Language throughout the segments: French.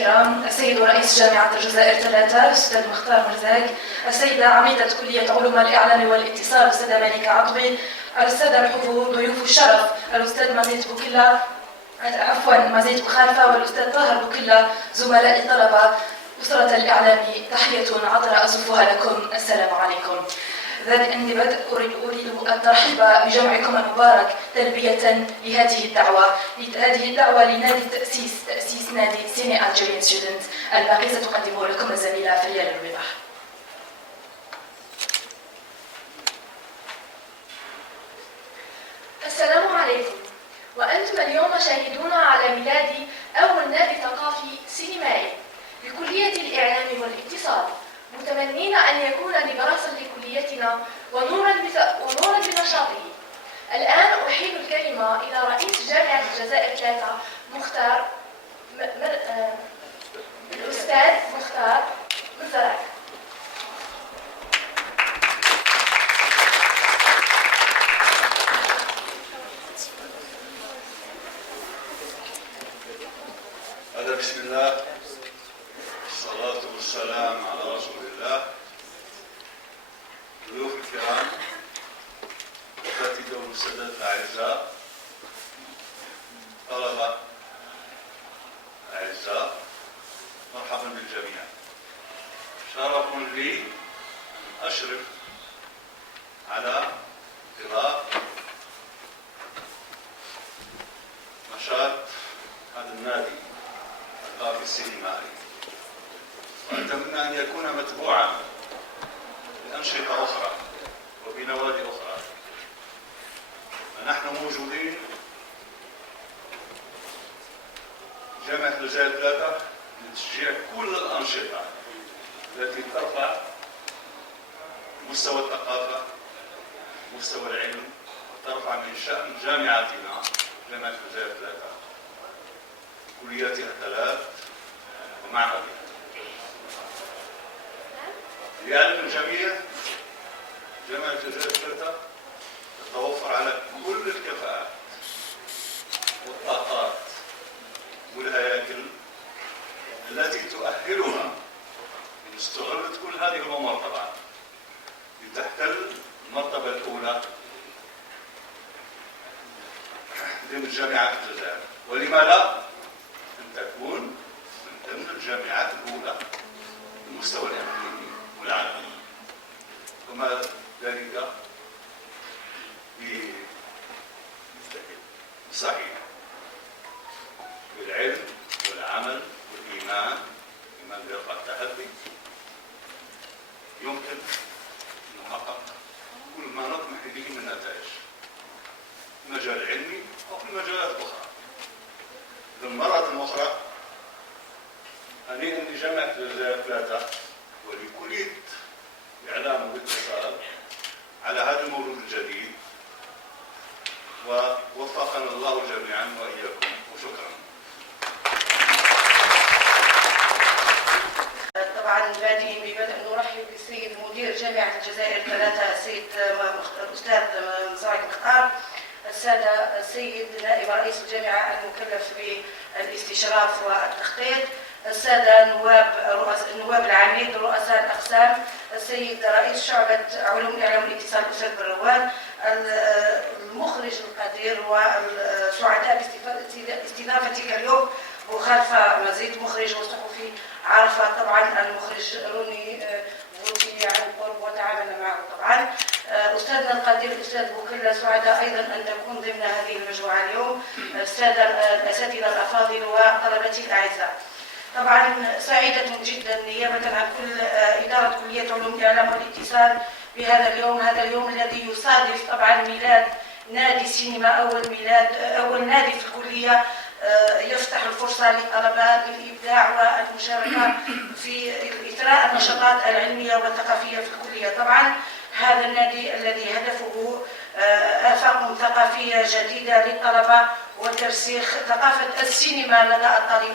الكرام، السيد رئيس جامعة الجزائر 3 الأستاذ مختار مرزاق، السيدة عميدة كلية علوم الإعلام والاتصال الأستاذة ملكة عطبي، السادة الحضور، ضيوف الشرف الأستاذ مزيد بوكيلا، مزيد بخالفة، والأستاذ طاهر بوكيلا، زملاء الطلبة، أسرة الإعلام، تحية عطرة أزفها لكم، السلام عليكم. ذلك أني أريد أن ترحب بجمعكم المبارك تلبية لهذه الدعوة لنادي تأسيس نادي سيمي ألجيريان ستودنت الباقي ستقدمه لكم الزميلة فريال الرباح. السلام عليكم، وأنتم اليوم شاهدون على ميلاد أول نادي ثقافي سينمائي لكلية الإعلام والاتصال، متمنين أن يكون نبراسا لكليتنا ونورا بنشاطه. الآن أحيل الكلمة إلى رئيس جامعة الجزائر 3 الأستاذ مختار مرزاق. بسم الله، الصلاة والسلام على رسول الله. ضيوف الكرام، أساتذة والسادة الأعزاء، طلبة أعزاء، مرحبا بالجميع. شرف لي أشرف على إطلاق نشاط هذا النادي الثقافي السينمائي، وأتمنى أن يكون متبوعا بأنشطة أخرى وبنوادي أخرى. فنحن موجودين جامعة الجزائر 3 لتشجيع كل الأنشطة التي ترفع مستوى الثقافة، مستوى العلم، وترفع من شأن جامعتنا جامعة الجزائر 3 كلياتها الثلاث ومعهدها. ليعلم الجميع جامعة الجزائر 3 تتوفر على كل الكفاءات والطاقات والهياكل التي تؤهلها إن استغلت كل هذه الأمور طبعا لتحتل المرتبة الأولى ضمن جامعات الجزائر، ولما لا أن تكون من ضمن الجامعات الأولى بالمستوى الإقليمي والعالمي، وما ذلك صحيح بالعلم والعمل والإيمان، إيمان بيرفع التحدي، يمكن أن نحقق كل ما نطمح به من نتائج في المجال العلمي أو في المجالات الأخرى. مرة أخرى هنيئا لجامعة الجزائر 3 ولكلية الإعلام والاتصال على هذا المولود الجديد، ووفقنا الله جميعا وإياكم، وشكرا. طبعا بادئين ببدء نرحب بالسيد مدير جامعة الجزائر 3 السيد الأستاذ مزايد مختار، السيد نائب رئيس الجامعة المكلف بالاستشراف والتخطيط، السادة النواب العميد رؤساء الأقسام، السيد رئيس شعبة علوم الإعلام والاتصال الأستاذ بروان، المخرج القدير والسعداء باستضافتك اليوم، وخالفة مزيد مخرج وصحفي عرفة طبعا المخرج روني فوتي عن قرب وتعامل معه طبعا. أستاذنا القدير الأستاذ بوكيلا، سعداء أيضا أن تكون ضمن هذه المجموعة اليوم. الأساتذة الأفاضل وطلبتي الأعزاء، طبعا سعيدة جدا نيابة عن كل إدارة كلية علوم الإعلام والاتصال بهذا اليوم، هذا اليوم الذي يصادف طبعا ميلاد نادي سينما، أول نادي في الكلية يفتح الفرصة للطلبة للإبداع والمشاركة في إثراء النشاطات العلمية والثقافية في الكلية. طبعا هذا النادي الذي هدفه آفاق ثقافية جديدة للطلبة وترسيخ ثقافة السينما لدى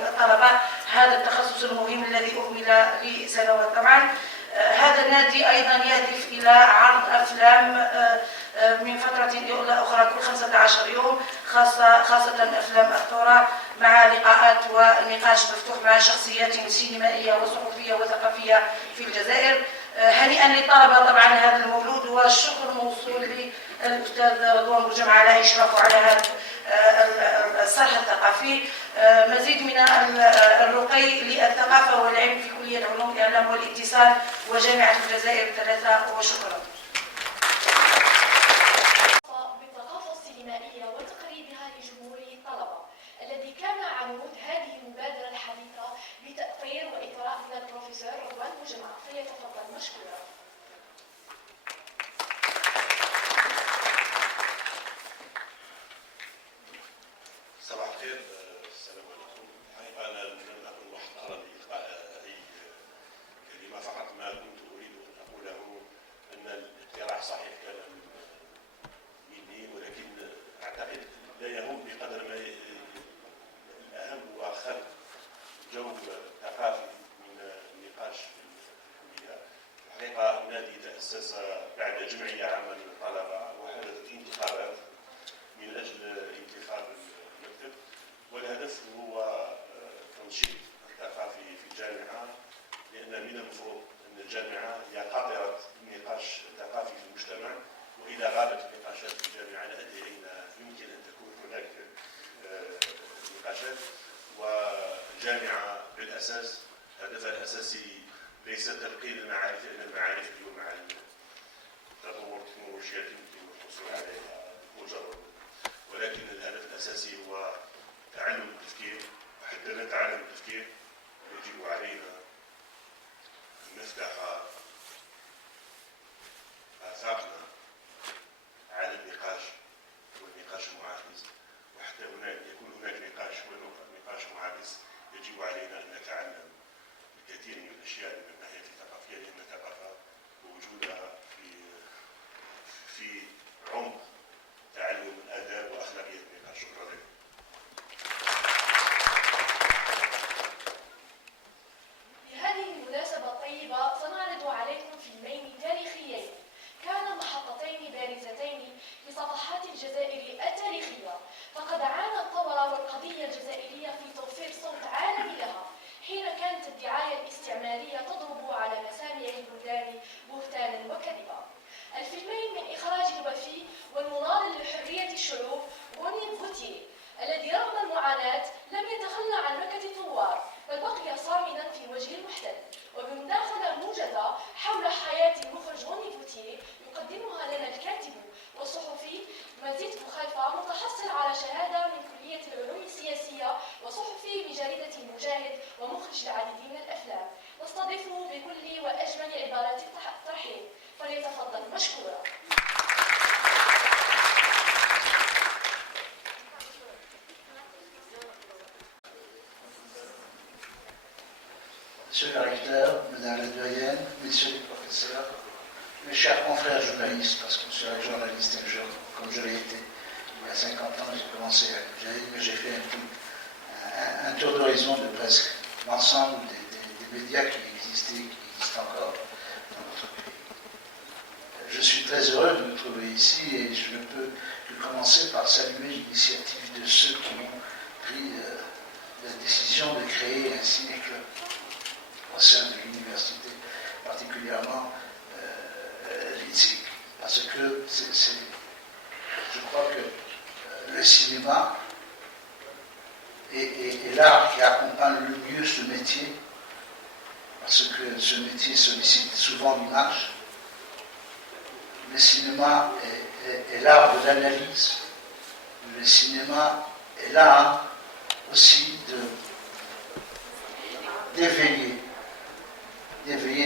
الطلبة، هذا التخصص المهم الذي أهمل لسنوات. طبعا هذا النادي أيضا يهدف إلى عرض أفلام من فترة إلى أخرى كل 15 يوم، خاصة أفلام أخطورة، مع لقاءات ونقاش مفتوح مع شخصيات سينمائية وصحفية وثقافية في الجزائر. هنيئا للطلبة طبعا هذا المولود، والشكر موصول للأستاذ رضوان بوجمعة على إشرافه على هذا الصرح الثقافي. مزيد من الرقي للثقافة والعلم في كلية علوم الإعلام والاتصال وجامعة الجزائر الثلاثة، وشكرا. بالثقافة السينمائية وتقريبها لجمهورية الطلبة الذي كان عمود هذه المبادرة الحديثة بتأطير وإطراء من البروفيسور رضوان بوجمعة، فليتفضل مشكورا. صباح الخير، السلام عليكم. الحقيقة أنا لم أكن محضرا لإلقاء أي كلمة، فقط ما كنت أريد أن أقوله أن الاقتراح صحيح كان مني، ولكن أعتقد لا يهم بقدر ما الأهم هو خلق جو ثقافي من النقاش في الكلية. الحقيقة النادي تأسس بعد جمعية عامة من الطلبة، وحدثت انتخابات من أجل انتخاب المكتب، والهدف هو تنشيط الثقافي في الجامعة، لأن من المفروض أن الجامعة هي قاطرة النقاش الثقافي في المجتمع، وإذا غابت النقاشات في الجامعة لا أدري أين يمكن أن تكون هناك نقاشات. والجامعة بالأساس هدفها الأساسي ليس تلقين المعارف، لأن المعارف اليوم مع تطور التكنولوجيا يمكن الحصول عليها مجرد، ولكن الهدف الأساسي هو تعلم التفكير. وحتى نتعلم التفكير يجب علينا أن نفتح آفاقنا على النقاش والنقاش المعاكس، وحتى يكون هناك نقاش ونقاش معاكس يجب علينا أن نتعلم الكثير من الأشياء من الناحية الثقافية، لأن الثقافة وجودها في عمق تعلم الآداب وأخلاقيات النقاش. شكرا لكم. بهذه المناسبة الطيبة سنعرض عليكم فيلمين تاريخيين كانا محطتين بارزتين في صفحات الجزائر التاريخية، فقد عانى الثورة والقضية الجزائرية في توفير صوت عالمي لها حين كانت الدعاية الاستعمارية تضرب على مسامع البلدان بهتانا وكذبا. الفيلمين من إخراج الوفي والمناضل لحرية الشعوب غوني فوتيه، الذي رغم المعاناة لم يتخلى عن نكت الثوار، بل بقي صامدا في وجه المحتل. وبمداخلة موجزة حول حياة المخرج غوني فوتيه يقدمها لنا الكاتب والصحفي مزيد بوخلفة، متحصل على شهادة من كلية العلوم السياسية وصحفي بجريدة المجاهد ومخرج العديد من الأفلام. نستضيفه بكل وأجمل عبارات الترحيب، فليتفضل مشكورا. Monsieur le recteur, Madame la doyenne, Messieurs les professeurs, mes chers confrères journalistes, parce que je suis un journaliste un jour, comme je l'ai été il y a 50 ans, j'ai commencé à l'Algérie, mais j'ai fait un tour d'horizon de presque l'ensemble des médias qui existaient et qui existent encore dans notre pays. Je suis très heureux de me trouver ici et je ne peux que commencer par saluer l'initiative de ceux qui ont pris la décision de créer un ciné-club au sein de l'université, particulièrement l'INSIC, parce que je crois que le cinéma est l'art qui accompagne le mieux ce métier, parce que ce métier sollicite souvent l'image. Le cinéma est l'art de l'analyse, le cinéma est l'art aussi d'éveiller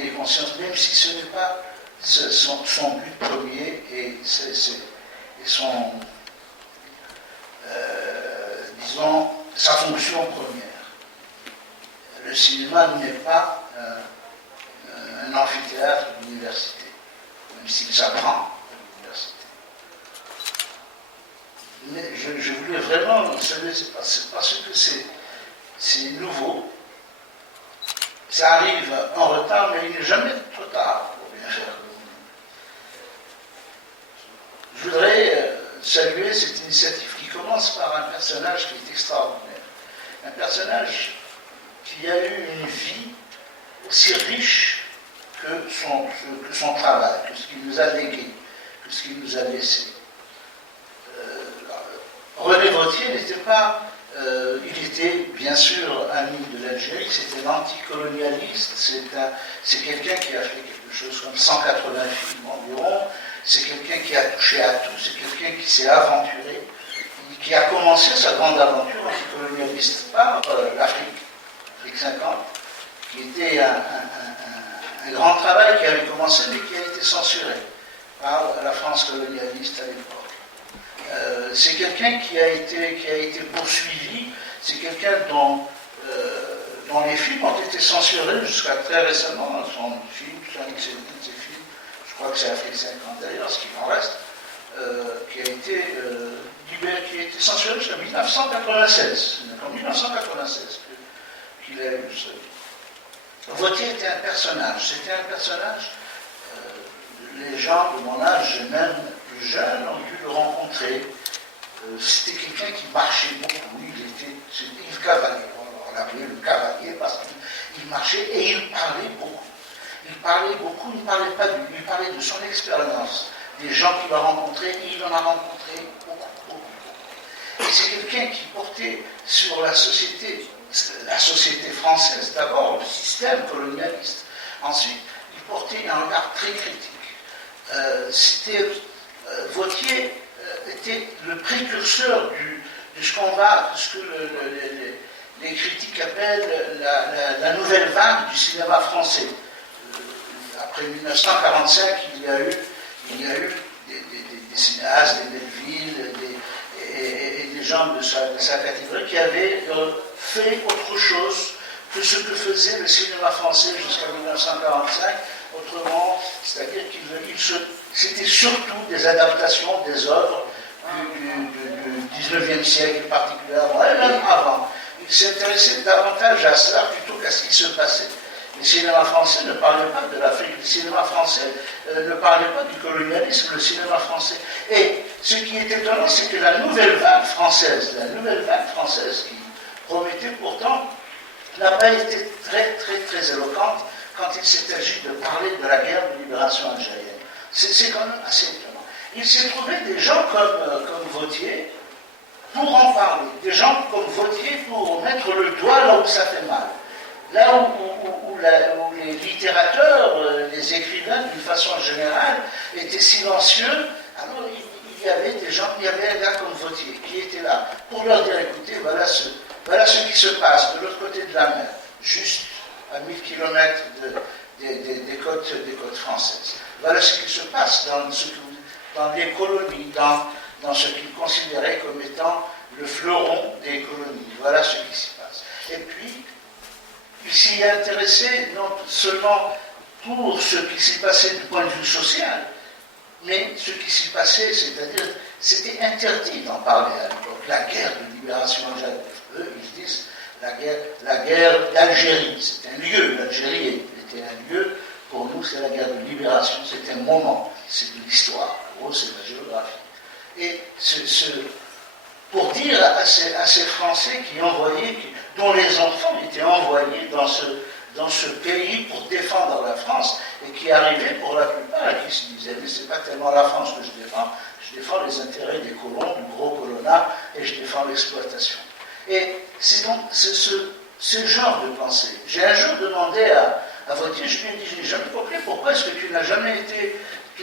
les consciences, même si ce n'est pas son but premier et son, disons, sa fonction première. Le cinéma n'est pas un amphithéâtre d'université, même s'il s'apprend à l'université. Mais je voulais vraiment saluer, parce que c'est nouveau. Ça arrive en retard, mais il n'est jamais trop tard pour bien faire. Je voudrais saluer cette initiative qui commence par un personnage qui est extraordinaire. Un personnage qui a eu une vie aussi riche que son travail, que ce qu'il nous a légué, que ce qu'il nous a laissé. René Vauthier n'était pas... il était bien sûr ami de l'Algérie, c'était l'anticolonialiste, c'est quelqu'un qui a fait quelque chose comme 180 films environ, c'est quelqu'un qui a touché à tout, c'est quelqu'un qui s'est aventuré, qui a commencé sa grande aventure anticolonialiste par l'Afrique 50, qui était un grand travail qui avait commencé mais qui a été censuré par la France colonialiste à l'époque. C'est quelqu'un qui a été poursuivi, c'est quelqu'un dont les films ont été censurés jusqu'à très récemment. Son film, de ses films, je crois que c'est Afrique 50 d'ailleurs, ce qui en reste, qui a été censuré jusqu'à 1996. C'est en 1996 qu'il a eu ce... Vauthier était un personnage. C'était un personnage, les gens de mon âge, même plus jeunes, ont dû le rencontrer. C'était quelqu'un qui marchait beaucoup. Il cavalier. On l'appelait le cavalier parce qu'il marchait et il parlait beaucoup. Il parlait beaucoup, il ne parlait pas de lui, il parlait de son expérience, des gens qu'il a rencontrés, et il en a rencontré beaucoup. Et c'est quelqu'un qui portait sur la société française, d'abord le système colonialiste. Ensuite, il portait un regard très critique. Vauthier était le précurseur de ce que les critiques appellent la nouvelle vague du cinéma français. Après 1945, il y a eu des cinéastes, des Belleville, et des gens de sa catégorie qui avaient fait autre chose que ce que faisait le cinéma français jusqu'à 1945. Autrement, c'est-à-dire c'était surtout des adaptations des œuvres du 19e siècle particulièrement, et même avant. Il s'intéressait davantage à ça plutôt qu'à ce qui se passait. Le cinéma français ne parlait pas de l'Afrique, le cinéma français ne parlait pas du colonialisme, le cinéma français. Et ce qui est étonnant, c'est que la nouvelle vague française qui promettait pourtant, n'a pas été très éloquente quand il s'est agi de parler de la guerre de libération algérienne. C'est quand même assez étonnant. Il s'est trouvé des gens comme Vauthier pour en parler, des gens comme Vauthier pour mettre le doigt là où ça fait mal. Là où les littérateurs, les écrivains, d'une façon générale, étaient silencieux, alors il y avait des gens, il y avait un gars comme Vauthier qui était là pour leur dire, écoutez, voilà ce qui se passe de l'autre côté de la mer, juste à 1000 km des côtes françaises. Voilà ce qui se passe dans les colonies, dans ce qu'ils considéraient comme étant le fleuron des colonies. Voilà ce qui s'y passe. Et puis, il s'y intéressait non seulement pour ce qui s'y passait du point de vue social, mais ce qui s'y passait, c'est-à-dire, c'était interdit d'en parler à l'époque. La guerre de libération algérienne. Eux, ils disent la guerre d'Algérie. C'est un lieu, l'Algérie était un lieu. Pour nous, c'est la guerre de libération, c'est un moment, c'est de l'histoire. En gros, c'est de la géographie. Et pour dire à ces Français dont les enfants étaient envoyés dans ce pays pour défendre la France, et qui arrivaient pour la plupart, et qui se disaient, mais c'est pas tellement la France que je défends les intérêts des colons, du gros colonnat, et je défends l'exploitation. Et c'est donc ce genre de pensée. J'ai un jour demandé à Vauthier, je lui ai dit, je n'ai jamais compris pourquoi est-ce que tu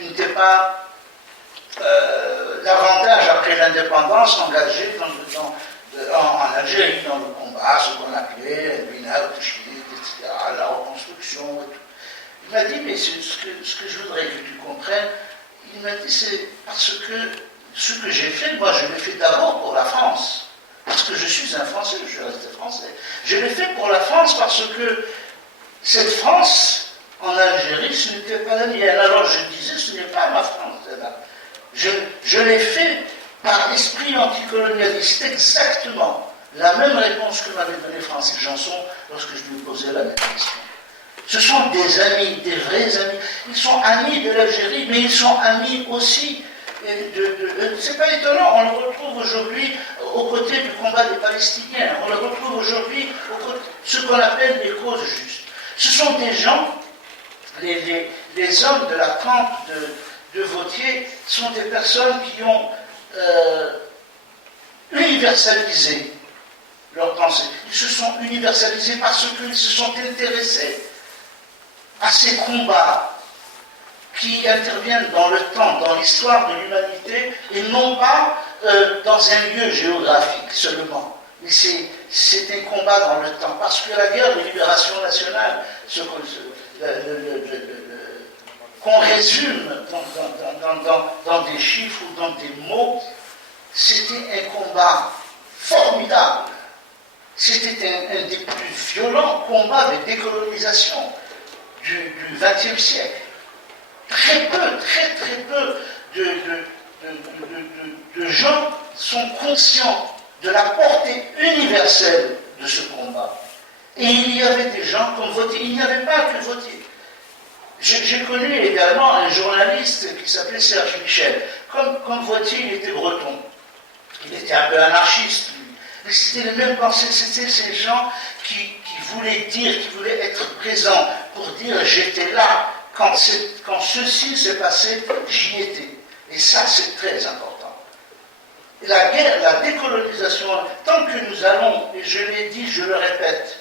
n'étais pas davantage après l'indépendance engagé en Algérie, dans le combat, ce qu'on appelait l'UNAD, etc., la reconstruction et tout. Il m'a dit, mais ce que je voudrais que tu comprennes, il m'a dit, c'est parce que ce que j'ai fait, moi je l'ai fait d'abord pour la France. Parce que je suis un Français, je suis resté français. Je l'ai fait pour la France parce que cette France, en Algérie, ce n'était pas la mienne. Alors je disais, ce n'est pas ma France. Je l'ai fait par esprit anticolonialiste, exactement la même réponse que m'avait donnée Francis Janson lorsque je lui posais la même question. Ce sont des amis, des vrais amis. Ils sont amis de l'Algérie, mais ils sont amis aussi c'est pas étonnant, on le retrouve aujourd'hui aux côtés du combat des Palestiniens, on le retrouve aujourd'hui aux côtés de ce qu'on appelle les causes justes. Ce sont des gens, les hommes de la camp de Vautier sont des personnes qui ont universalisé leur pensée. Ils se sont universalisés parce qu'ils se sont intéressés à ces combats qui interviennent dans le temps, dans l'histoire de l'humanité, et non pas dans un lieu géographique seulement. Mais c'est un combat dans le temps, parce que la guerre de libération nationale, qu'on résume dans des chiffres ou dans des mots, c'était un combat formidable. C'était un des plus violents combats de décolonisation du XXe siècle. Très peu de gens sont conscients de la portée universelle de ce combat. Et il y avait des gens comme Vautier, il n'y avait pas que Vautier. J'ai connu également un journaliste qui s'appelait Serge Michel. Comme Vautier, il était breton. Il était un peu anarchiste, lui. Mais c'était les mêmes pensées, c'était ces gens qui voulaient dire, qui voulaient être présents pour dire « j'étais là ». Quand ceci s'est passé, j'y étais. Et ça, c'est très important. Et la guerre, la décolonisation, tant que nous allons, et je l'ai dit, je le répète,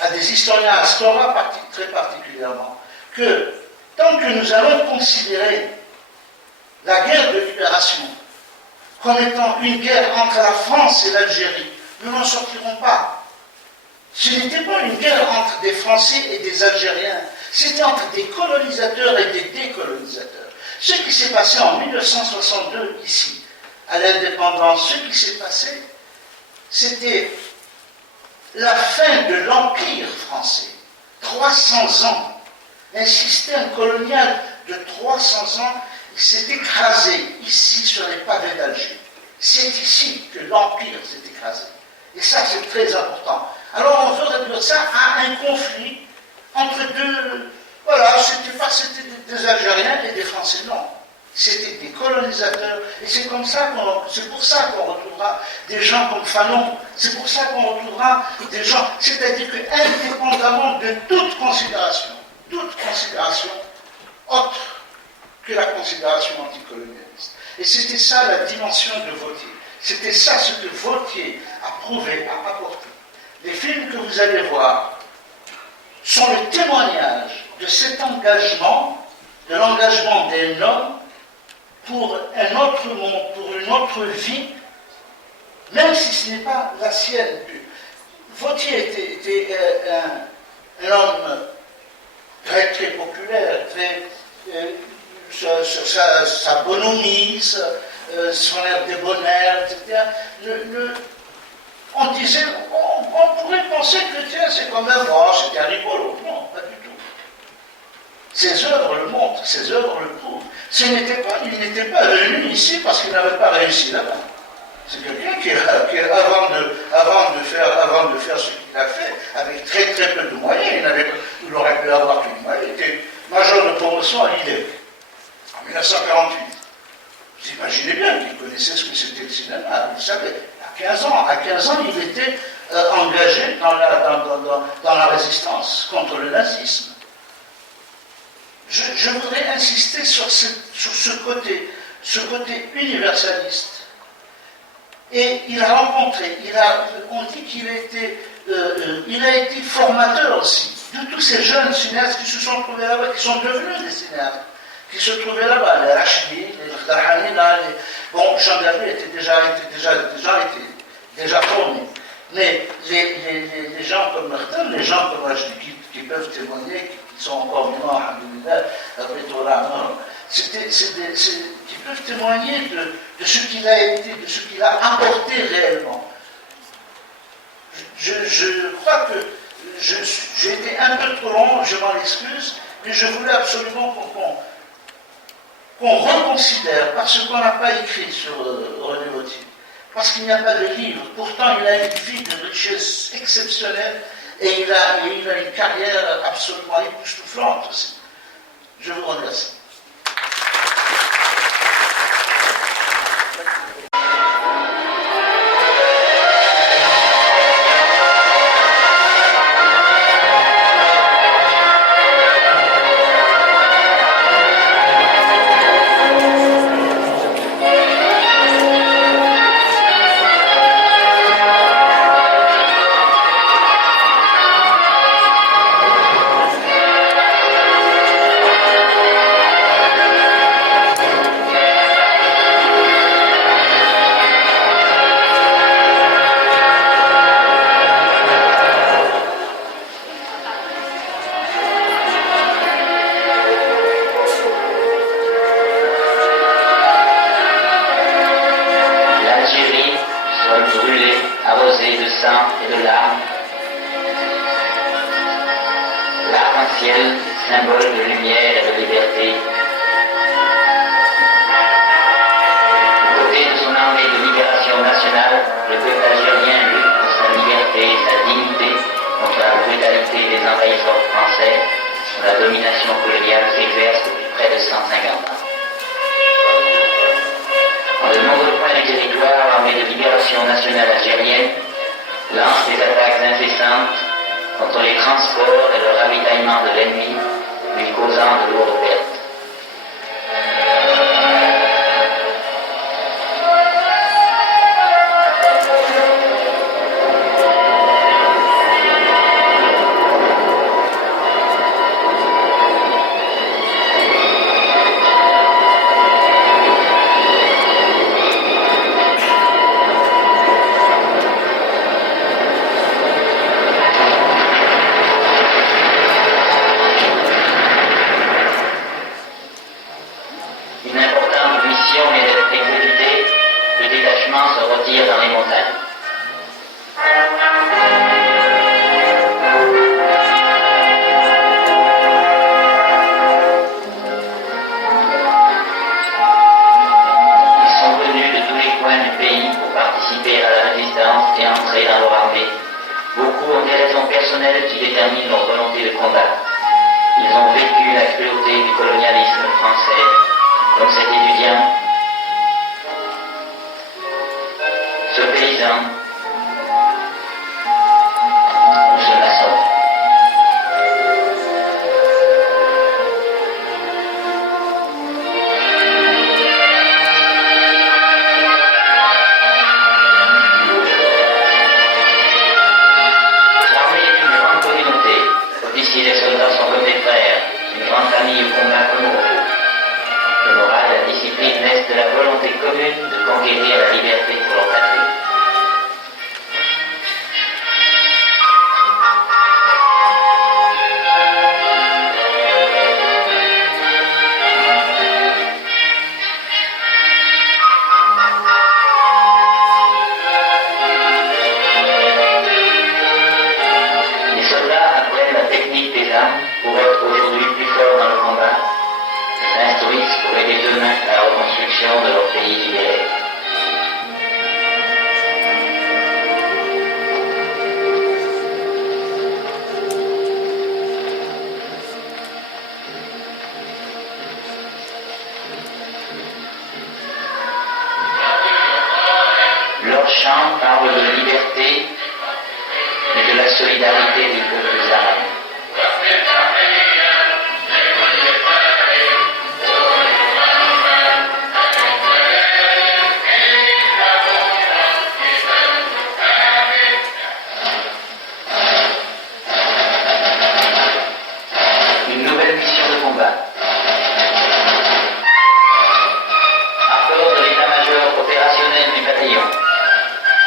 à des historiens, à Stora très particulièrement, que tant que nous allons considérer la guerre de libération comme étant une guerre entre la France et l'Algérie, nous n'en sortirons pas. Ce n'était pas une guerre entre des Français et des Algériens, c'était entre des colonisateurs et des décolonisateurs. Ce qui s'est passé en 1962, ici, à l'indépendance, ce qui s'est passé, c'était la fin de l'Empire français. 300 ans. Un système colonial de 300 ans, il s'est écrasé ici sur les pavés d'Alger. C'est ici que l'Empire s'est écrasé. Et ça, c'est très important. Alors, on veut réduire ça à un conflit entre deux. Voilà, c'était des Algériens et des Français, non. C'était des colonisateurs. Et c'est pour ça qu'on retrouvera des gens comme Fanon. C'est pour ça qu'on retrouvera des gens. C'est-à-dire qu'indépendamment de toute considération autre que la considération anticolonialiste. Et c'était ça la dimension de Vautier. C'était ça ce que Vautier a prouvé, a apporté. Les films que vous allez voir sont le témoignage de cet engagement, de l'engagement d'un homme pour un autre monde, pour une autre vie, même si ce n'est pas la sienne. Vautier était un homme très très populaire, sa bonhomie, son air débonnaire, etc. On disait, on pourrait penser que tiens, c'est quand même, c'était un rigolo. Non, pas du tout. Ses œuvres le montrent, ses œuvres le prouvent. Il n'était pas venu ici parce qu'il n'avait pas réussi là-bas. C'est quelqu'un qui, avant de faire ce qu'il a fait, avec très très peu de moyens, il aurait pu avoir plus de moyens, il était major de promotion à l'IDEC, en 1948. Vous imaginez bien qu'il connaissait ce que c'était le cinéma, vous savez. À 15 ans, il était engagé dans la résistance contre le nazisme. Je voudrais insister sur ce côté universaliste. Et il a rencontré, on dit qu'il a été formateur aussi de tous ces jeunes cinéastes qui se sont trouvés là-bas, qui sont devenus des cinéastes, qui se trouvaient là-bas, les Rachidi, les Darhanina, bon, Changaré était déjà tourné. Mais les gens comme Martin, les gens comme Rachidi qui peuvent témoigner, qui sont encore vivants, alhamdoulilah, qui peuvent témoigner de ce qu'il a été, de ce qu'il a apporté réellement. Je crois que j'ai été un peu trop long, je m'en excuse, mais je voulais absolument qu'on reconsidère, parce qu'on n'a pas écrit sur René Vautier, parce qu'il n'y a pas de livre. Pourtant, il a une vie de richesse exceptionnelle, Et il a une carrière absolument époustouflante aussi. Je vous remercie.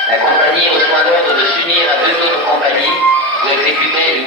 La compagnie reçoit l'ordre de s'unir à deux autres compagnies pour exécuter une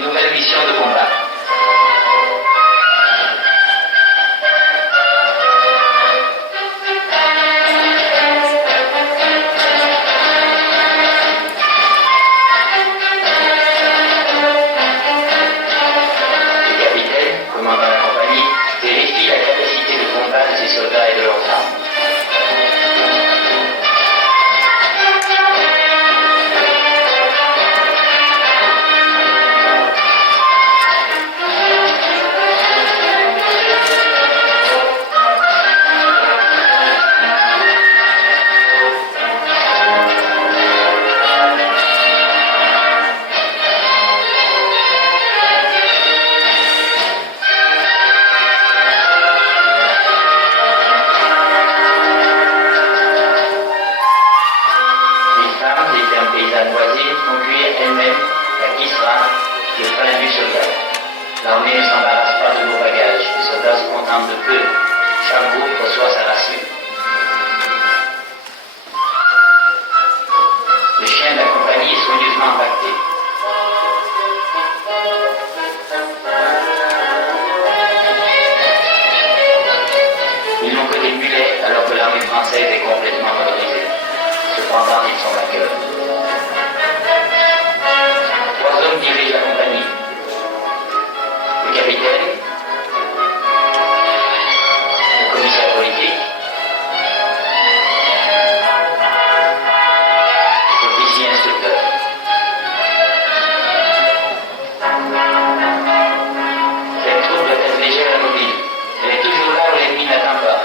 reçoit sa rassure. Le chien de la compagnie est soigneusement impacté. Ils n'ont que des mulets alors que l'armée française est complètement mobilisée. Cependant, ils sont vainqueurs. 3 hommes dirigent la compagnie. Le capitaine, le commissaire politique, l'officier instructeur. Cette troupe doit être légère et mobile. Elle est toujours là où l'ennemi n'attend pas.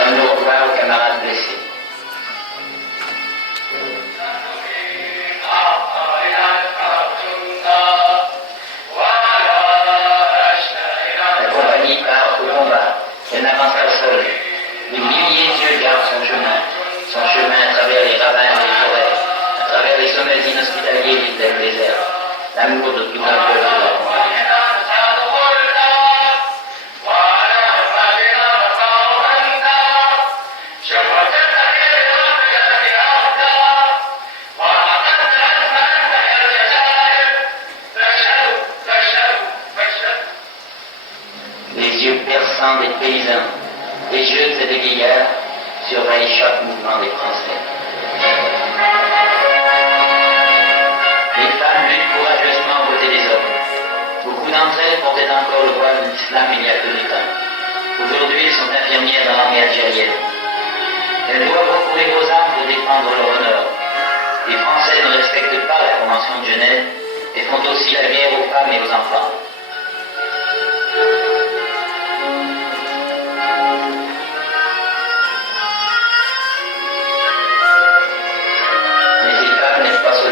Un au revoir aux camarades blessés. La compagnie part au combat. Elle n'avance pas seule. Des milliers d'yeux gardent son chemin. Son chemin à travers les ravins et les forêts, à travers les sommets inhospitaliers des terres désertes. L'amour de tout un peuple de la campagne. Les yeux perçants des paysans, des jeunes et des vieillards, surveillent chaque mouvement des Français. Les femmes luttent courageusement aux côtés des hommes. Beaucoup d'entre elles portaient encore le voile de l'islam il y a peu de temps. Aujourd'hui, elles sont infirmières dans l'armée algérienne. Elles doivent recourir aux armes pour défendre leur honneur. Les Français ne respectent pas la Convention de Genève et font aussi la guerre aux femmes et aux enfants.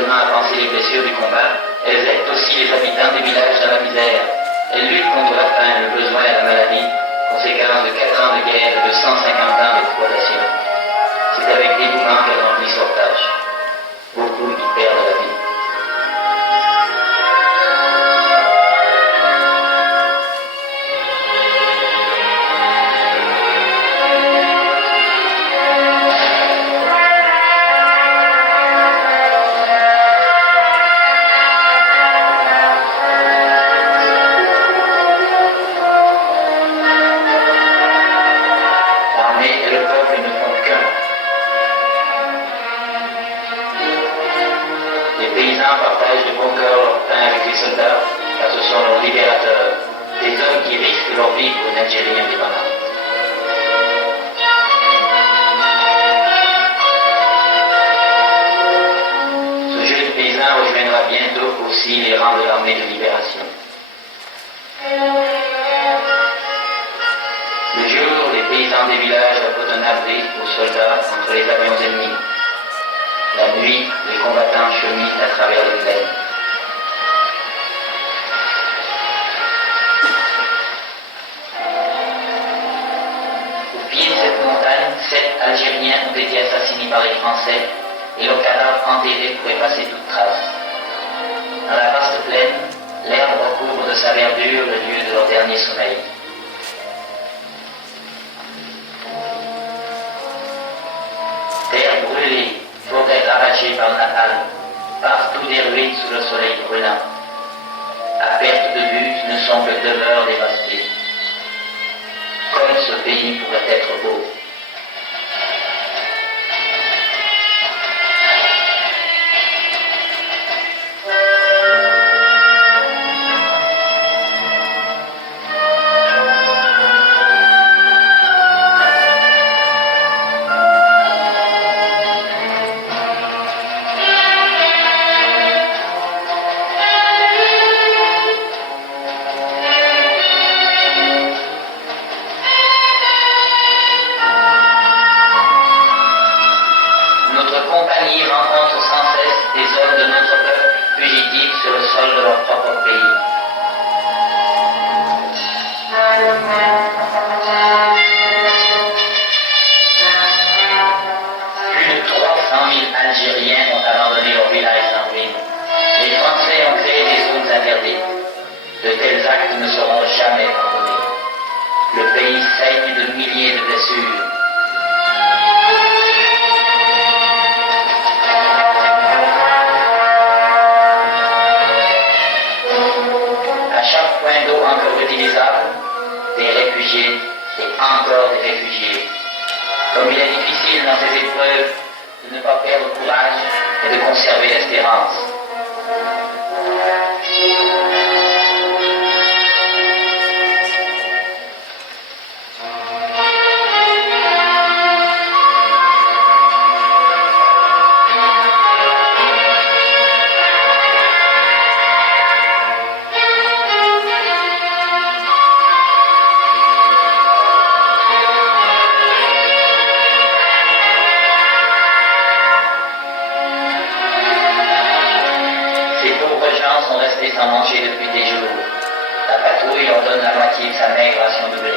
À panser les blessures du combat, elles aident aussi les habitants des villages dans la misère. Elles luttent contre la faim, le besoin et la maladie, conséquence de 4 ans de guerre et de 150 ans d'exploitation. C'est avec dévouement qu'elles remplissent leur tâche. Beaucoup y perdent la vie. Partagent de bon cœur leur pain avec les soldats, car ce sont leurs libérateurs, des hommes qui risquent leur vie pour une Algérie indépendante. Ce jeune paysan rejoindra bientôt aussi les rangs de l'armée de libération. Le jour, les paysans des villages apportent un abri aux soldats contre les avions ennemis. La nuit, les combattants cheminent à travers les plaines. Au pied de cette montagne, 7 Algériens ont été assassinés par les Français et leurs cadavres enterrés pour effacer toute trace. Dans la vaste plaine, l'herbe recouvre de sa verdure le lieu de leur dernier sommeil. Terre brûlée, forêts arrachées par le napalm, partout des ruines sous le soleil brûlant. À perte de vue, ne sont que demeures dévastées. Comme ce pays pourrait être beau. rencontrent sans cesse des hommes de notre peuple fugitifs sur le sol de leur propre pays. Plus de 300 000 Algériens saignent de milliers de blessures. À chaque point d'eau encore utilisable, des réfugiés et encore des réfugiés. Comme il est difficile dans ces épreuves de ne pas perdre courage et de conserver l'espérance. Sans manger depuis des jours. La patrouille leur donne la moitié de sa maigre ration de blé.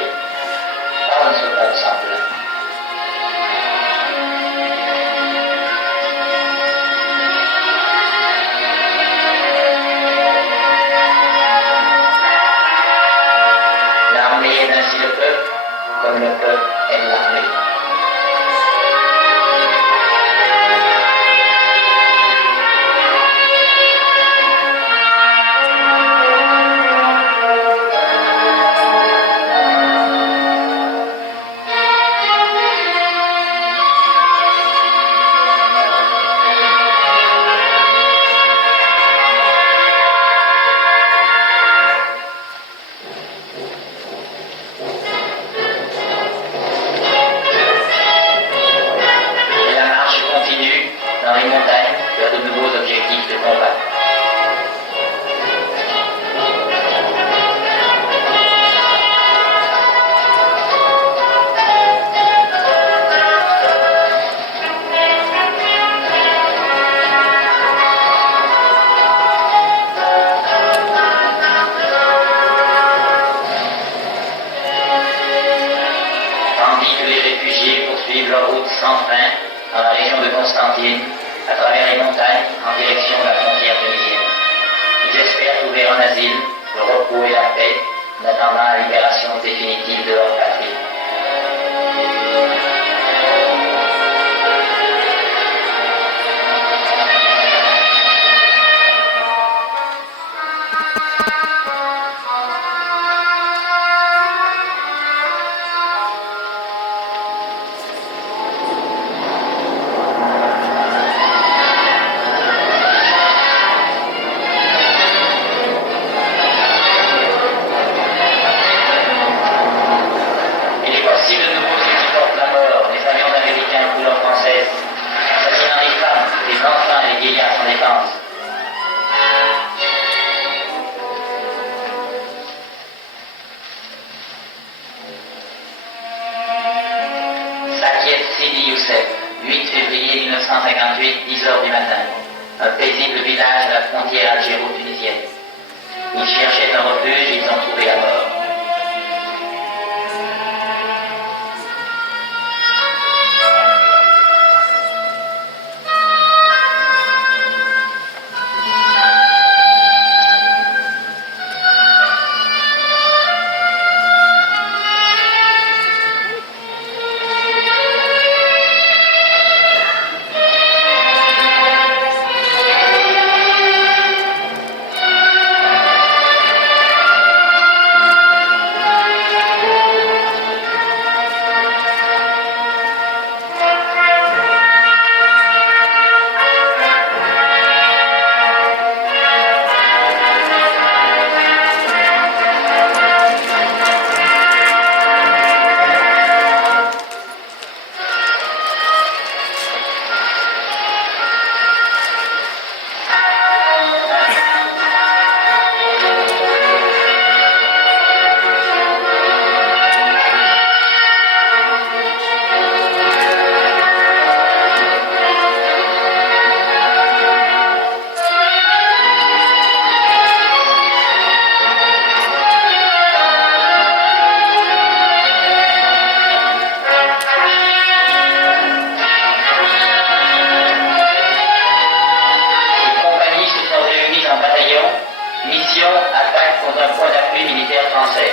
Pas un seul pain sans plein. L'armée aime ainsi le peuple, comme le peuple aime l'armée. Leur route sans fin dans la région de Constantine, à travers les montagnes, en direction de la frontière tunisienne. Ils espèrent trouver un asile, le repos et la paix, en attendant la libération définitive de leur patrie. Sidi Youssef, 8 février 1958, 10h du matin. Un paisible village à la frontière algéro-tunisienne. Ils cherchaient un refuge et ils ont trouvé la mort. Mission attaque contre un point d'appui militaire français.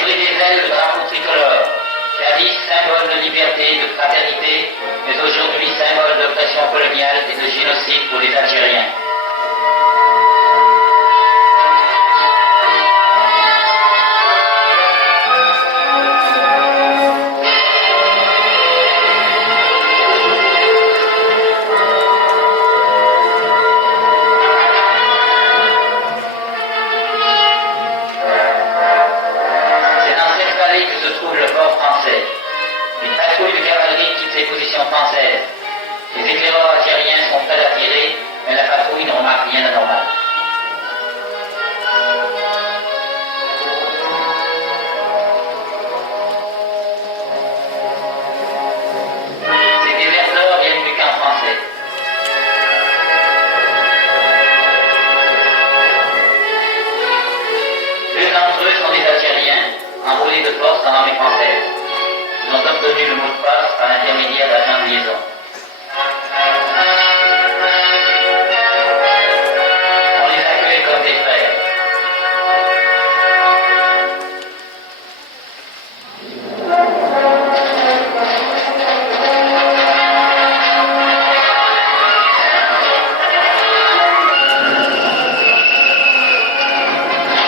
débris des ailes le drapeau tricolore, jadis symbole de liberté, de fraternité, mais aujourd'hui symbole d'oppression coloniale et de génocide pour les Algériens. C'est dans cette vallée que se trouve le fort français. Une patrouille de cavalerie quitte ses positions françaises. Les éclaireurs algériens sont prêts à tirer, mais la patrouille ne remarque rien d'anormal. Ces déserteurs viennent du camp français. Deux d'entre eux sont des Algériens, enrôlés de force dans l'armée française. Ils ont obtenu le mot de passe par l'intermédiaire d'agents de liaison. On les accueille comme des frères.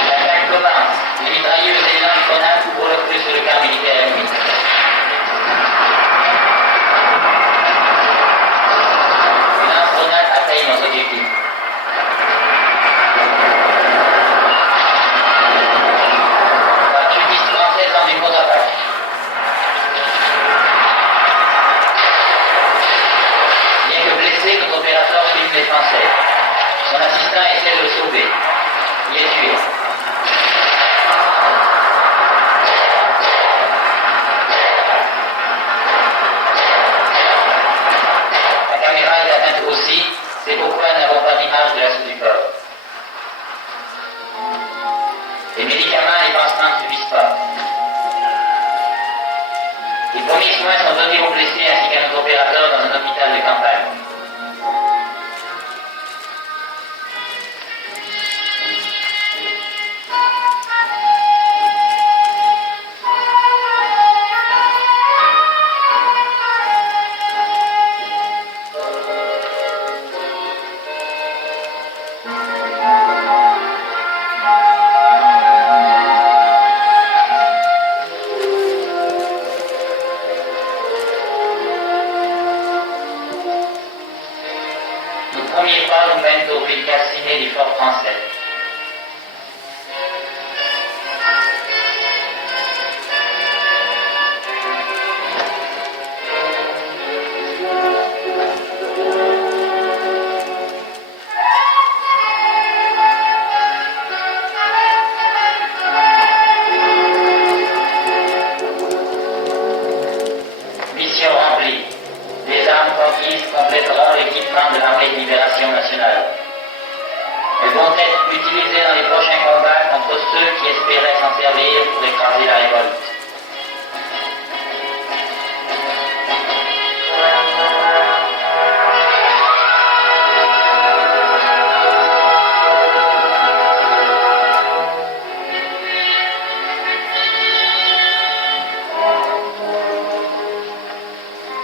L'attaque commence. Les mitrailleuses et les lampes couvrent le feu sur le camp militaire ennemi. Les lance-grenades atteignent nos objectifs. La chutiste française en une contre-attaque. Bien que blessé, notre opérateur filme les Français. Son assistant essaie de le sauver. Il est tué. La caméra est atteinte aussi, c'est pourquoi nous n'avons pas d'image de la sous du corps. Les médicaments et les pansements ne suffisent pas. Les premiers soins sont donnés aux blessés ainsi qu'à notre opérateur dans un hôpital de campagne. Nos premiers pas nous mènent aux ruines calcinées du fort français. Mission remplie. Les armes conquises compléteront l'équipement de l'armée de libération nationale. Elles vont être utilisées dans les prochains combats contre ceux qui espéraient s'en servir pour écraser la révolte.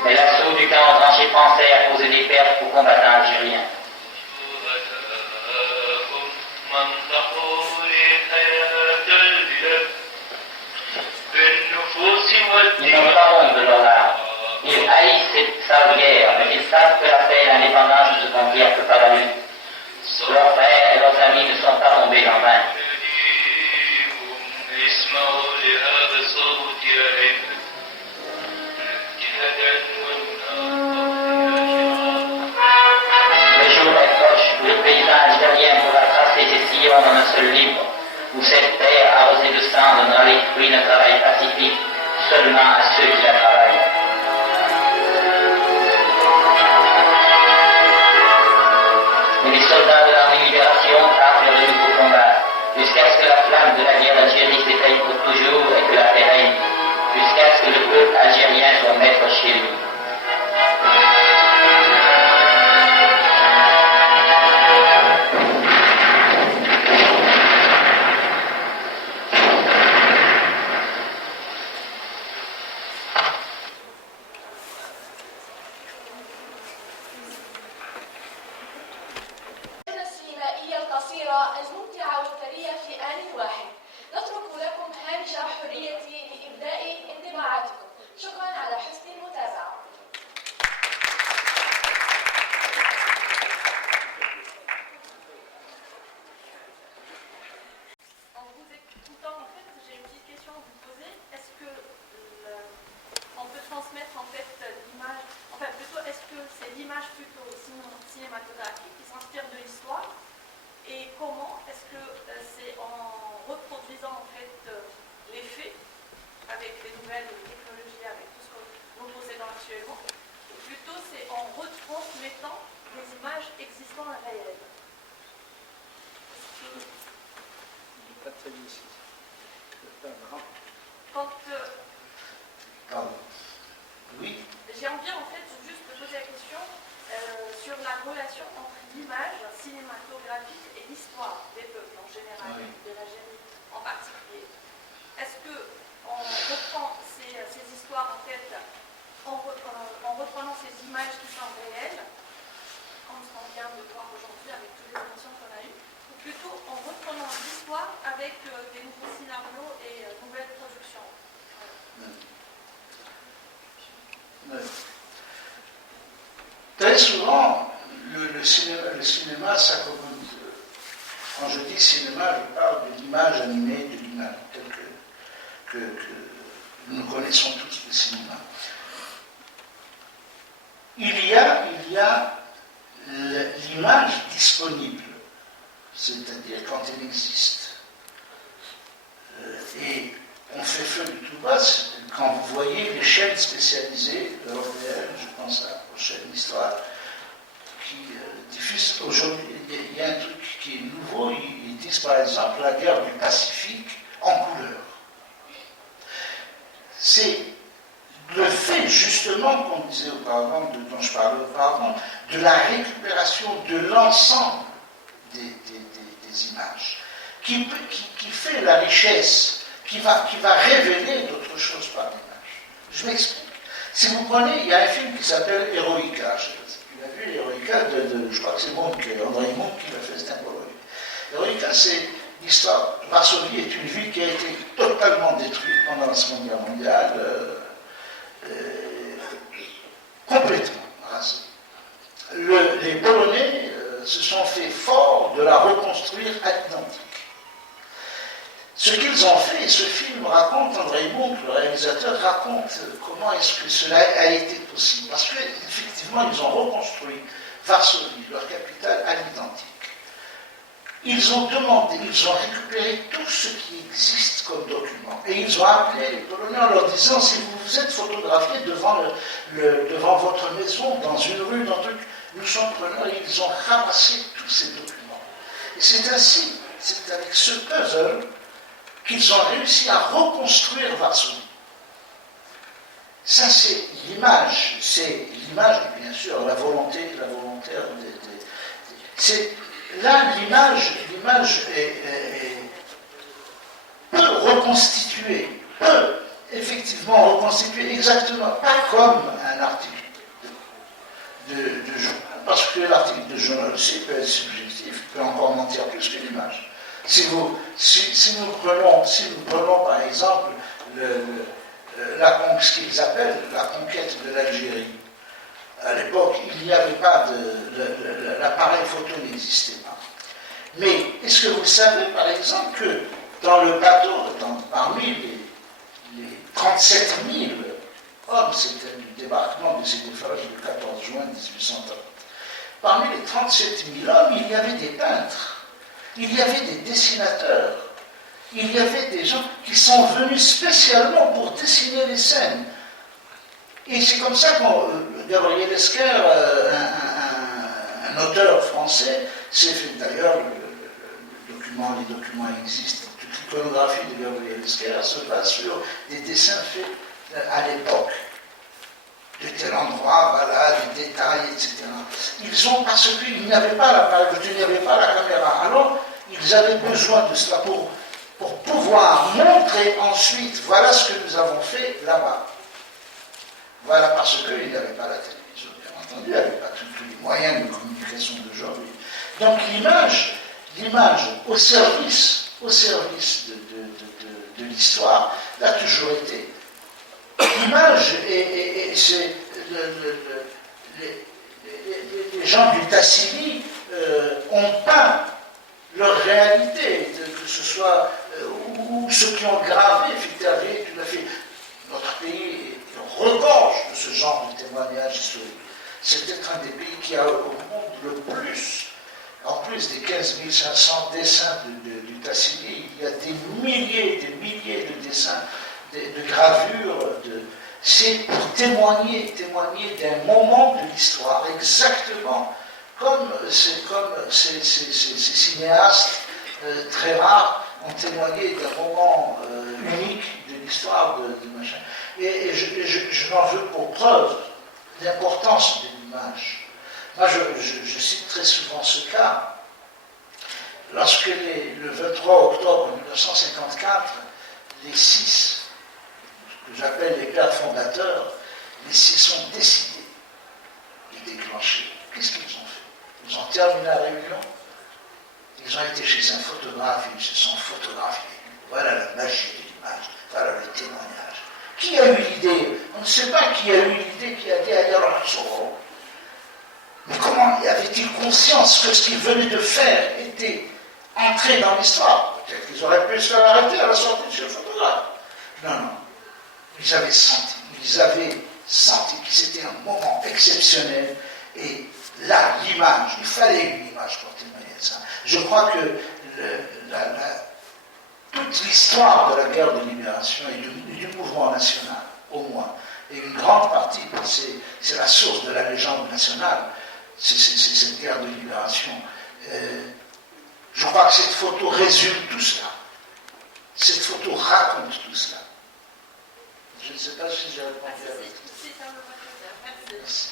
Mais l'assaut du camp tranché français a causé des pertes aux combattants algériens. Ils n'ont pas honte de leur art. Ils haïssent cette sale guerre, mais ils savent que la paix et l'indépendance ne se conquièrent que par la lutte. Leurs frères et leurs amis ne sont pas tombés en vain. Le jour est proche où le paysan algérien pourra tracer ses sillons dans un seul livre, où cette terre arrosée de sang donnera les fruits d'un travail pacifique seulement à ceux qui la travaillent. Et les soldats de l'armée de libération partent vers de nouveaux combats, jusqu'à ce que la flamme de la guerre d'Algérie s'éteigne pour toujours et que la paix règne, jusqu'à ce que le peuple algérien soit maître chez lui. تحياتي لإبداء انطباعاتكم. شكرا على حسن المتابعة. En vous écoutant, en fait, j'ai une petite question à vous poser. Est-ce que on peut transmettre en fait l'image, enfin plutôt, est-ce que c'est l'image plutôt cinématographique qui s'inspire de l'histoire? Et comment est-ce que c'est en reproduisant en fait les faits avec les nouvelles technologies, avec tout ce que nous possédons actuellement, ou plutôt c'est en retransmettant des images existant réelles? Pas très bien ici. Quand Pardon. Oui. j'ai envie en fait juste de poser la question sur la relation entre l'image cinématographique et l'histoire des peuples en général, Oui. de l'Algérie en particulier. Est-ce qu'on reprend ces histoires en fait en reprenant ces images qui sont réelles, comme ce qu'on vient de voir aujourd'hui avec toutes les émissions qu'on a eues, ou plutôt en reprenant l'histoire avec des nouveaux scénarios et nouvelles productions? Oui. Très souvent, le cinéma s'accommode. Quand je dis cinéma, je parle de l'image animée, de l'image telle que nous connaissons tous le cinéma. Il y a l'image disponible, c'est-à-dire quand elle existe. Et on fait feu de tout bas quand vous voyez les chaînes spécialisées européennes, je pense aux chaînes d'histoire, qui diffusent aujourd'hui. Il y a un truc qui est nouveau, ils disent par exemple la guerre du Pacifique en couleur. C'est le fait justement, qu'on disait auparavant, dont je parlais auparavant, de la récupération de l'ensemble des images, qui fait la richesse, qui va révéler d'autres choses par l'image. Je m'explique. Si vous prenez, il y a un film qui s'appelle Héroïca. Tu l'as vu, Héroïca, je crois que c'est André Monk qui l'a fait, c'est un Pologne. Héroïca, c'est l'histoire. Varsovie est une ville qui a été totalement détruite pendant la Seconde Guerre mondiale, complètement rasée. Les Polonais se sont fait forts de la reconstruire à l'identique. Ce qu'ils ont fait, et ce film raconte, André Monk, le réalisateur, raconte comment est-ce que cela a été possible. Parce qu'effectivement, ils ont reconstruit Varsovie, leur capitale, à l'identique. Ils ont récupéré tout ce qui existe comme document. Et ils ont appelé les Polonais en leur disant, si vous vous êtes photographié devant votre maison, dans une rue, dans un truc, nous sommes preneurs, et ils ont ramassé tous ces documents. Et c'est ainsi, c'est avec ce puzzle qu'ils ont réussi à reconstruire Varsovie. Ça, c'est l'image, bien sûr, la volonté c'est là, l'image peut effectivement reconstituer exactement, pas comme un article de journal, parce que l'article de journal aussi peut être subjectif, peut encore mentir plus que l'image. Si nous prenons par exemple ce qu'ils appellent la conquête de l'Algérie, à l'époque, il n'y avait pas l'appareil photo n'existait pas. Mais est-ce que vous savez, par exemple, que dans le bateau, parmi les 37 000 hommes, c'était du débarquement de ces naufrages le 14 juin 1830, parmi les 37 000 hommes, il y avait des peintres, il y avait des dessinateurs, il y avait des gens qui sont venus spécialement pour dessiner les scènes. Et c'est comme ça que Gabriel Esquer, un auteur français, s'est fait d'ailleurs, les documents existent, toute l'iconographie de Gabriel Esquer se base sur des dessins faits à l'époque. De tel endroit, voilà, les détails, etc. Parce qu'il n'y avait pas l'appareil, il n'y avait pas la caméra. Alors, ils avaient besoin de cela pour pouvoir montrer ensuite, voilà ce que nous avons fait là-bas. Voilà, parce qu'il n'y avait pas la télévision, bien entendu, il n'y avait pas tous les moyens de communication d'aujourd'hui. Donc l'image au service de l'histoire, l'a toujours été. L'image, et c'est les gens du Tassili ont peint leur réalité, que ce soit ou ceux qui ont gravé, tout à fait, notre pays regorge de ce genre de témoignages historiques. C'est peut-être un des pays qui a au monde le plus, en plus des 15 500 dessins du Tassili, il y a des milliers de dessins, de gravures, c'est pour témoigner d'un moment de l'histoire, exactement comme ces cinéastes très rares ont témoigné d'un moment unique de l'histoire de machin. Et je n'en veux pour preuve l'importance de l'image. Moi, je cite très souvent ce cas. Lorsque le 23 octobre 1954, les 6, que j'appelle les pères fondateurs, les 6 ont décidé de déclencher. Qu'est-ce qu'ils ont fait? Ils ont terminé la réunion, ils ont été chez un photographe, ils se sont photographiés. Voilà la magie de l'image, voilà le témoignage. Qui a eu l'idée? On ne sait pas qui a eu l'idée, qui a dit à Yaron. Mais comment avait-il conscience que ce qu'il venait de faire était entré dans l'histoire? Peut-être qu'ils auraient pu se faire arrêter à la sortie de chez le photographe. Non. Ils avaient senti que c'était un moment exceptionnel. Et là, l'image, il fallait une image pour témoigner de ça. Je crois que toute l'histoire de la guerre de libération et du mouvement national, au moins, et une grande partie, c'est la source de la légende nationale, c'est cette guerre de libération. Je crois que cette photo résume tout cela. Cette photo raconte tout cela. Je ne sais pas si j'ai répondu à votre question. Merci.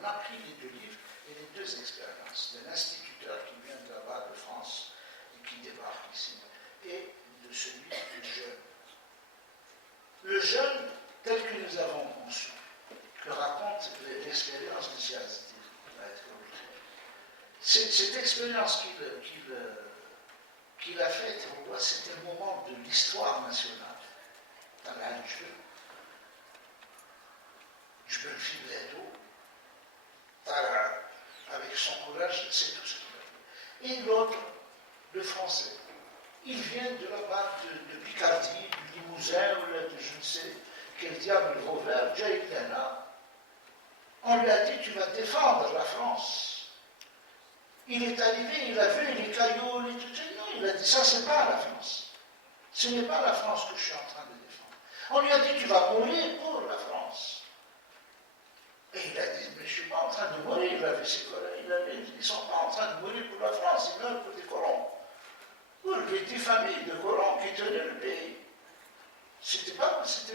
On a pris les 2 livres et les 2 expériences de l'instituteur qui vient de là-bas, de France, et qui débarque ici, et de celui du jeune. Le jeune, tel que nous avons conçu, que raconte l'expérience de Yazdi, cette expérience qu'il a faite, on voit, c'était un moment de l'histoire nationale. Dans la Jbel Fibleto, avec son courage, c'est tout ce qu'il a fait. Et l'autre, le français, il vient de là-bas, de Picardie, du Limousin, ou de je ne sais quel diable Vauvert, Jaïlana. On lui a dit, tu vas défendre la France. Il est arrivé, il a vu les cailloux, les tout. Non, il a dit, ça, c'est pas la France. Ce n'est pas la France que je suis en train de défendre. On lui a dit, tu vas mourir pour la France. Et il a dit, mais je ne suis pas en train de mourir. Il avait ses collègues, ils ne sont pas en train de mourir pour la France, ils meurent pour des colons. Pour les 10 familles de colons qui tenaient le pays. C'était pas ce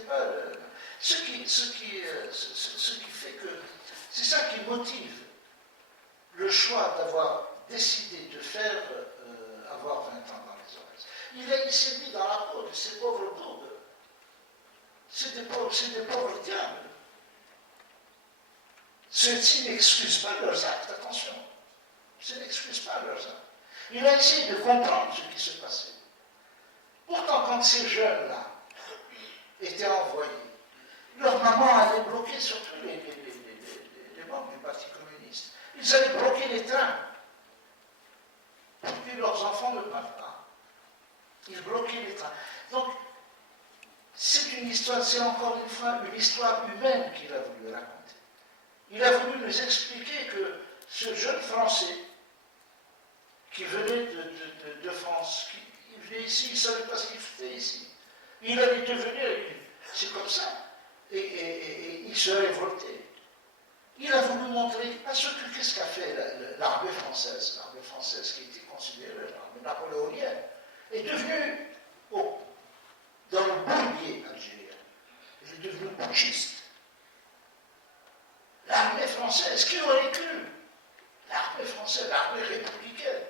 qui fait que, c'est ça qui motive le choix d'avoir décidé de faire avoir 20 ans dans les oreilles. Il s'est mis dans la peau de ces pauvres bourdes. C'est des pauvres diables. Ceux-ci n'excusent pas leurs actes, attention. Ceux n'excusent pas leurs actes. Il a essayé de comprendre ce qui se passait. Pourtant, quand ces jeunes-là étaient envoyés, leur maman avait bloqué surtout les membres du Parti communiste. Ils avaient bloqué les trains. Puis leurs enfants ne parlent pas. Ils bloquaient les trains. Donc, c'est une histoire, c'est encore une fois une histoire humaine qu'il a voulu raconter. Il a voulu nous expliquer que ce jeune Français qui venait de France, il venait ici, il ne savait pas ce qu'il faisait ici. Il allait devenir, c'est comme ça, et il se révoltait. Il a voulu montrer, parce que qu'est-ce qu'a fait l'armée française qui était considérée l'armée napoléonienne, est devenue, dans le bourbier algérien, elle est devenue putschiste. L'armée française, qui aurait cru? L'armée française, l'armée républicaine,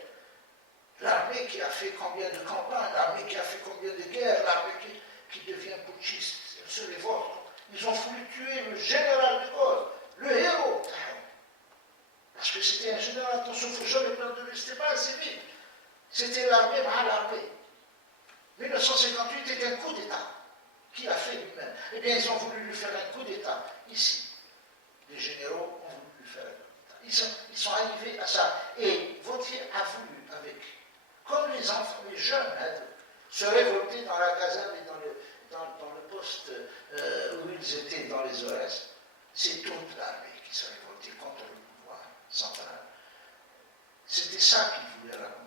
l'armée qui a fait combien de campagnes, l'armée qui a fait combien de guerres, l'armée qui devient putschiste, elle se révolte. Ils ont voulu tuer le général de Gaulle, le héros. Parce que c'était un général, attention, il ne faut jamais perdre de vue, ce n'était pas un civil. C'était l'armée à l'armée. 1958 était un coup d'État. Qui l'a fait lui-même? Eh bien, ils ont voulu lui faire un coup d'État, ici. Les généraux ont voulu lui faire un coup d'État. Ils sont arrivés à ça. Et Vautier a voulu, avec, comme les enfants, les jeunes, se révolter dans la caserne et dans le poste où ils étaient dans les OS. C'est toute l'armée qui s'est révoltée contre le pouvoir central. C'était ça qu'il voulait raconter.